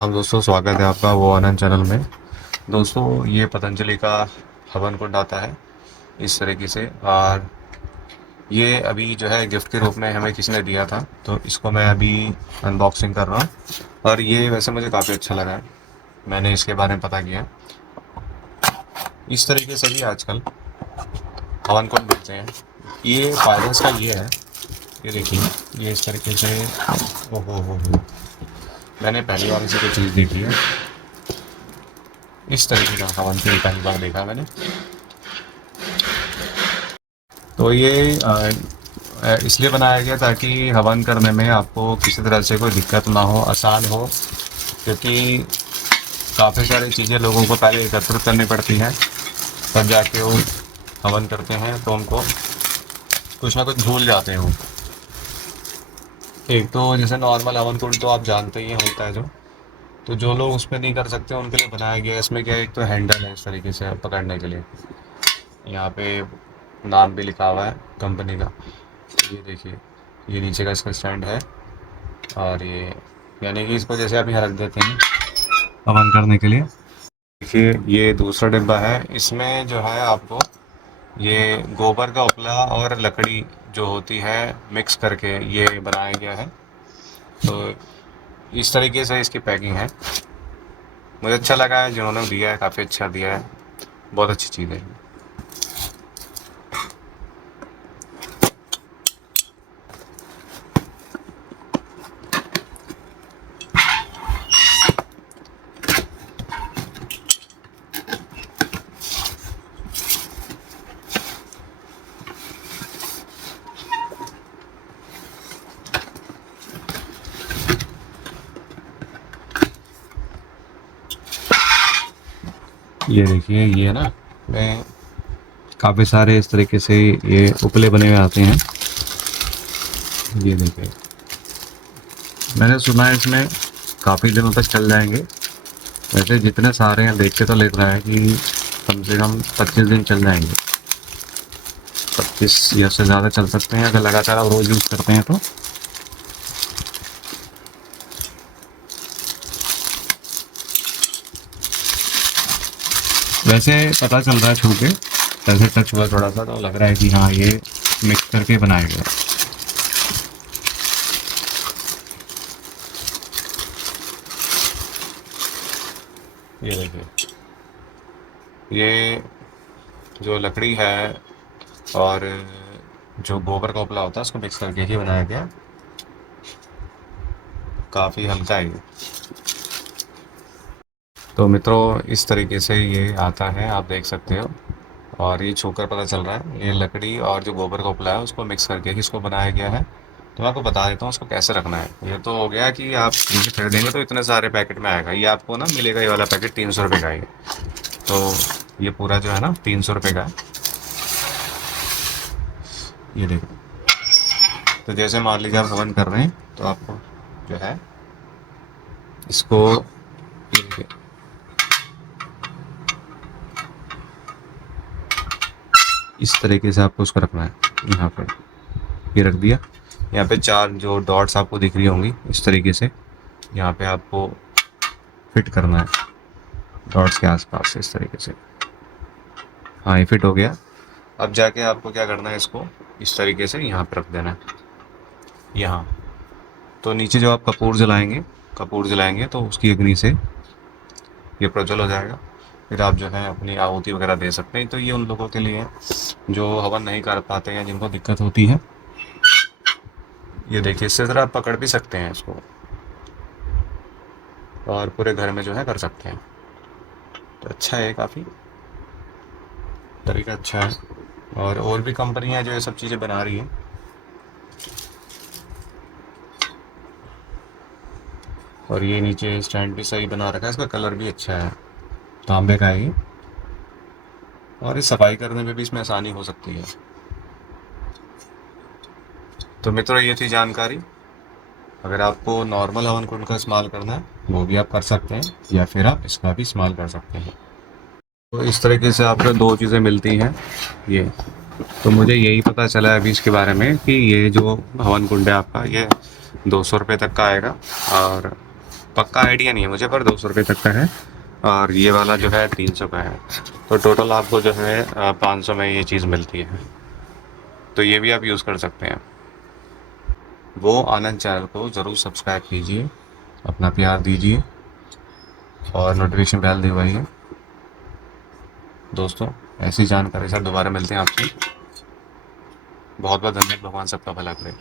हाँ दोस्तों, स्वागत है आपका वो आनंद चैनल में। दोस्तों, ये पतंजलि का हवन कुंड आता है इस तरीके से। और ये अभी जो है गिफ्ट के रूप में हमें किसी ने दिया था, तो इसको मैं अभी अनबॉक्सिंग कर रहा हूँ। और ये वैसे मुझे काफ़ी अच्छा लगा है। मैंने इसके बारे में पता किया। इस तरीके से भी आजकल हवन कुंड मिलते हैं। ये फायदा का ये है, ये देखिए, ये इस तरीके से। ओहो हो, मैंने पहली बार इसे कोई चीज़ देखी है। इस तरीके का हवन कुंड पहली बार देखा मैंने। तो ये इसलिए बनाया गया ताकि हवन करने में आपको किसी तरह से कोई दिक्कत ना हो, आसान हो। क्योंकि काफ़ी सारी चीज़ें लोगों को पहले एकत्रित करनी पड़ती हैं, तब जाके वो हवन करते हैं, तो उनको कुछ ना कुछ भूल जाते हैं वो। एक तो जैसे नॉर्मल हवन कुंड तो आप जानते ही हैं होता है जो, तो जो लोग उसमें नहीं कर सकते उनके लिए बनाया गया है। इसमें क्या है, एक तो हैंडल है इस तरीके से पकड़ने के लिए। यहाँ पे नाम भी लिखा हुआ है कंपनी का। ये देखिए, ये नीचे का इसका स्टैंड है। और ये यानी कि इसको जैसे आप यहाँ रख देते हैं हवन करने के लिए। देखिए, ये दूसरा डिब्बा है। इसमें जो है आपको ये गोबर का उपला और लकड़ी जो होती है मिक्स करके ये बनाया गया है। तो इस तरीके से इसकी पैकिंग है। मुझे अच्छा लगा है, जिन्होंने दिया है काफ़ी अच्छा दिया है। बहुत अच्छी चीज़ है। ये देखिए, ये ना मैं काफ़ी सारे इस तरीके से ये उपले बने हुए आते हैं। ये देखिए, मैंने सुना है इसमें काफ़ी दिनों तक चल जाएंगे। वैसे जितने सारे हैं देख के तो लग रहा है कि कम से कम 25 दिन चल जाएंगे। 25 या उससे ज़्यादा चल सकते हैं अगर लगातार आप रोज़ यूज़ करते हैं तो। वैसे पता चल रहा है छू के, ऐसे टच हुआ थोड़ा सा तो लग रहा है कि हाँ, ये मिक्स करके बनाया गया है। ये देखिए, ये जो लकड़ी है और जो गोबर का उपला होता है उसको मिक्स करके ही बनाया गया। काफ़ी हल्का है ये। तो मित्रों, इस तरीके से ये आता है, आप देख सकते हो। और ये छूकर पता चल रहा है, ये लकड़ी और जो गोबर का उपला है उसको मिक्स करके ही इसको बनाया गया है। तो मैं आपको बता देता हूँ उसको कैसे रखना है। ये तो हो गया कि आप इसे खरीदेंगे तो इतने सारे पैकेट में आएगा। ये आपको ना मिलेगा, ये वाला पैकेट 300 रुपये का है ये। तो ये पूरा जो है ना 300 रुपये का है। ये देखो, तो जैसे मान लीजिए आप हवन कर रहे हैं तो आपको जो है इसको, ये देखिए, इस तरीके से आपको उसको रखना है। यहाँ पर ये रख दिया। यहाँ पे 4 जो डॉट्स आपको दिख रही होंगी इस तरीके से, यहाँ पे आपको फिट करना है डॉट्स के आसपास इस तरीके से। हाँ, ये फिट हो गया। अब जाके आपको क्या करना है, इसको इस तरीके से यहाँ पे रख देना है, यहाँ। तो नीचे जो आप कपूर जलाएंगे तो उसकी अग्नि से ये प्रज्वल हो जाएगा। फिर आप जो है अपनी आहुति वगैरह दे सकते हैं। तो ये उन लोगों के लिए है जो हवन नहीं कर पाते हैं, जिनको दिक्कत होती है। ये देखिए, इससे ज़रा आप पकड़ भी सकते हैं इसको और पूरे घर में जो है कर सकते हैं। तो अच्छा है, काफ़ी तरीका अच्छा है। और भी कंपनियां जो ये सब चीज़ें बना रही हैं। और ये नीचे स्टैंड भी सही बना रखा है, इसका कलर भी अच्छा है, तांबे का है ये। और इस सफाई करने में भी इसमें आसानी हो सकती है। तो मित्रों, ये थी जानकारी। अगर आपको नॉर्मल हवन कुंड का इस्तेमाल करना है वो भी आप कर सकते हैं, या फिर आप इसका भी इस्तेमाल कर सकते हैं। तो इस तरीके से आपको 2 चीज़ें मिलती हैं ये। तो मुझे यही पता चला है अभी इसके बारे में कि ये जो हवन कुंड है आपका, ये 200 रुपये तक का आएगा। और पक्का आइडिया नहीं है मुझे, पर 200 रुपये तक का है। और ये वाला जो है 300 का है। तो टोटल आपको जो है 500 में ये चीज़ मिलती है। तो ये भी आप यूज़ कर सकते हैं। वो आनंद चैनल को ज़रूर सब्सक्राइब कीजिए, अपना प्यार दीजिए और नोटिफिकेशन बेल दबाइए। दोस्तों, ऐसी जानकारी के साथ दोबारा मिलते हैं आपसे। बहुत बहुत धन्यवाद। भगवान सबका भला करे।